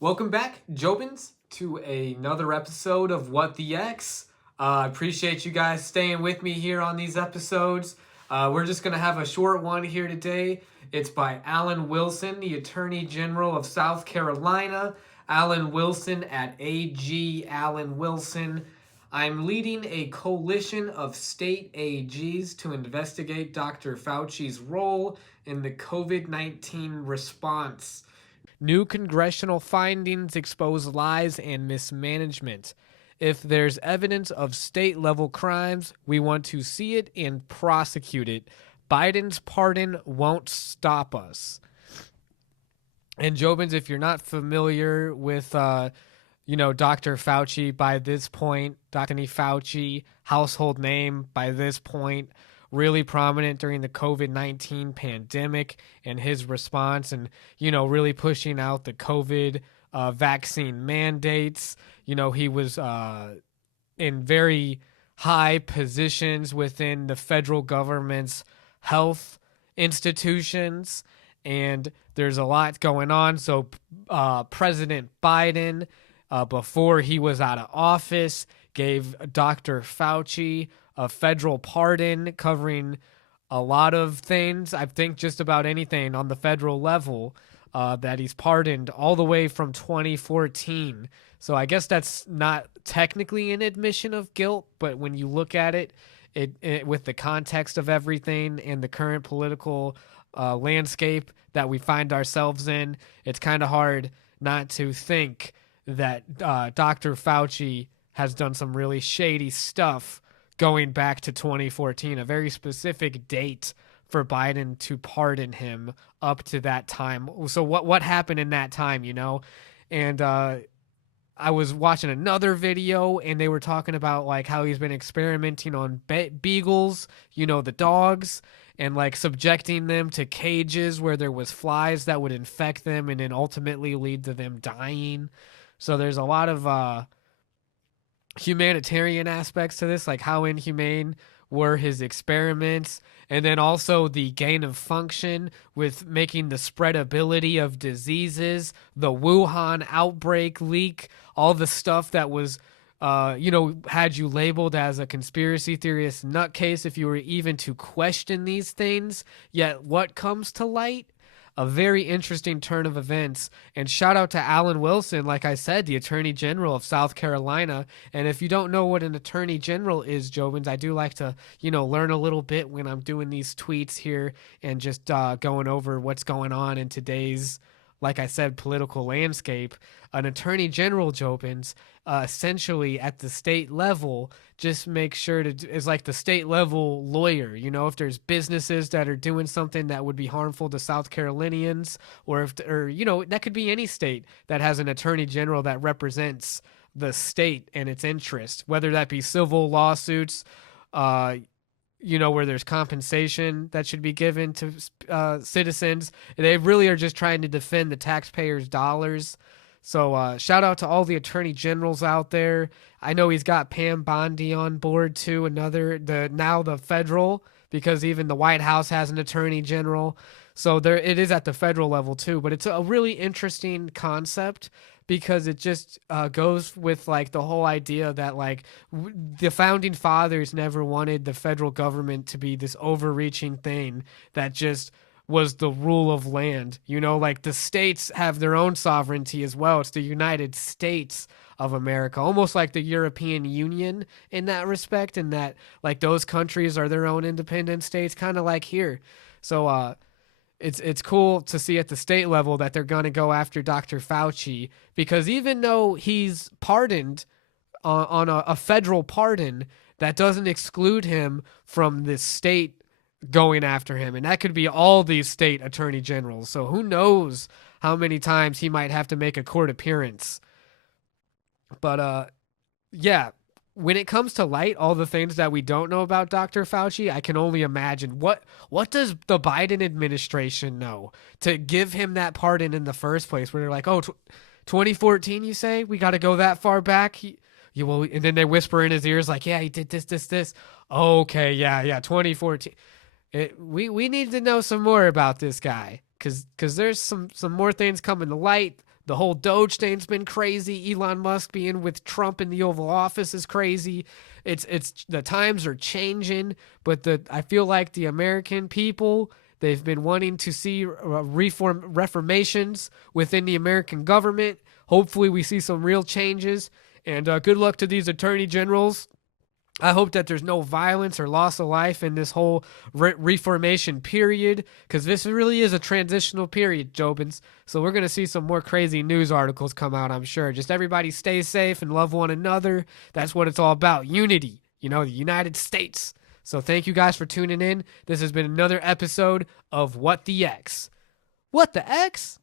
Welcome back, Jobins, to another episode of What the X. I appreciate you guys staying with me here on these episodes. We're just going to have a short one here today. It's by Alan Wilson, the Attorney General of South Carolina. Alan Wilson at AG Alan Wilson. I'm leading a coalition of state AGs to investigate Dr. Fauci's role in the COVID-19 response. New congressional findings expose lies and mismanagement. If there's evidence of state level crimes, we want to see it and prosecute it. Biden's pardon won't stop us. And Jobins, if you're not familiar with, Dr. Fauci by this point, Dr. Fauci, household name by this point, really prominent during the COVID-19 pandemic and his response and, really pushing out the COVID vaccine mandates. He was in very high positions within the federal government's health institutions, and there's a lot going on. So President Biden, before he was out of office, gave Dr. Fauci a federal pardon covering a lot of things. I think just about anything on the federal level that he's pardoned all the way from 2014. So I guess that's not technically an admission of guilt, but when you look at it, with the context of everything and the current political landscape that we find ourselves in, it's kind of hard not to think that Dr. Fauci has done some really shady stuff going back to 2014, a very specific date for Biden to pardon him up to that time. So what happened in that time, And I was watching another video and they were talking about like how he's been experimenting on beagles, the dogs, and like subjecting them to cages where there was flies that would infect them and then ultimately lead to them dying. So there's a lot of humanitarian aspects to this, like how inhumane were his experiments, and then also the gain of function with making the spreadability of diseases, the Wuhan outbreak leak, all the stuff that was had you labeled as a conspiracy theorist nutcase if you were even to question these things. Yet what comes to light? A very interesting turn of events. And shout out to Alan Wilson, like I said, the Attorney General of South Carolina. And if you don't know what an Attorney General is, Jovins, I do like to, learn a little bit when I'm doing these tweets here and just going over what's going on in today's, like I said, political landscape. An Attorney General, Jovins, essentially at the state level, just make sure to is like the state level lawyer. If there's businesses that are doing something that would be harmful to South Carolinians, or that could be any state that has an attorney general that represents the state and its interest, whether that be civil lawsuits, where there's compensation that should be given to citizens. They really are just trying to defend the taxpayers' dollars. So shout out to all the attorney generals out there. I know he's got Pam Bondi on board too, now the federal, because even the White House has an attorney general. So it is at the federal level too, but it's a really interesting concept because it just goes with like the whole idea that like the founding fathers never wanted the federal government to be this overreaching thing that just was the rule of land. Like the states have their own sovereignty as well. It's the United States of America, almost like the European Union in that respect, and that like those countries are their own independent states, kind of like here. So it's cool to see at the state level that they're going to go after Dr. Fauci, because even though he's pardoned on a federal pardon, that doesn't exclude him from the state going after him, and that could be all these state attorney generals. So who knows how many times he might have to make a court appearance. But yeah, when it comes to light, all the things that we don't know about Dr. Fauci, I can only imagine what does the Biden administration know to give him that pardon in the first place, where they're like, 2014, you say? We got to go that far back? And then they whisper in his ears like, yeah, he did this. Okay, yeah, 2014. We need to know some more about this guy, because there's some more things coming to light The whole Doge thing's been crazy. Elon Musk being with Trump in the Oval Office is crazy. It's the times are changing, but I feel like the American people, they've been wanting to see reformations within the American government. Hopefully, we see some real changes. And good luck to these attorney generals. I hope that there's no violence or loss of life in this whole reformation period, because this really is a transitional period, Jobins. So we're going to see some more crazy news articles come out, I'm sure. Just everybody stay safe and love one another. That's what it's all about. Unity, the United States. So thank you guys for tuning in. This has been another episode of What the X. What the X?